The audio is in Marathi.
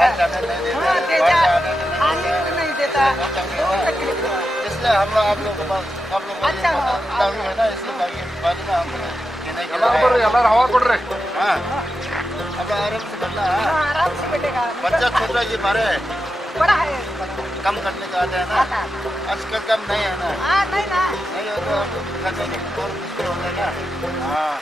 बाहर जाने नहीं देते, हाँ, दे बाहर जा, जाने नहीं आने देते। को नहीं देता। बहुत तकलीफ बहुत है। तकलीफ है। इसलिए हम लोग आप लोग को आप लोग अच्छा हो, इंटरव्यू है ना, इसलिए बाकी में हम देने के ಎಲ್ಲಾರು ಬರ್ರಿ ಎಲ್ಲಾರು ಹವಾ ಕೊಡ್ರಿ हाँ अब आराम से करना है। हाँ, आराम से बैठेगा। बच्चा छोटा जी मारे बड़ा है बड़ा। कम करने का आता है ना, आता। आजकल कम नहीं है ना, हाँ, नहीं ना। नहीं हो तो खर्चा और मुश्किल हो जाएगा। हाँ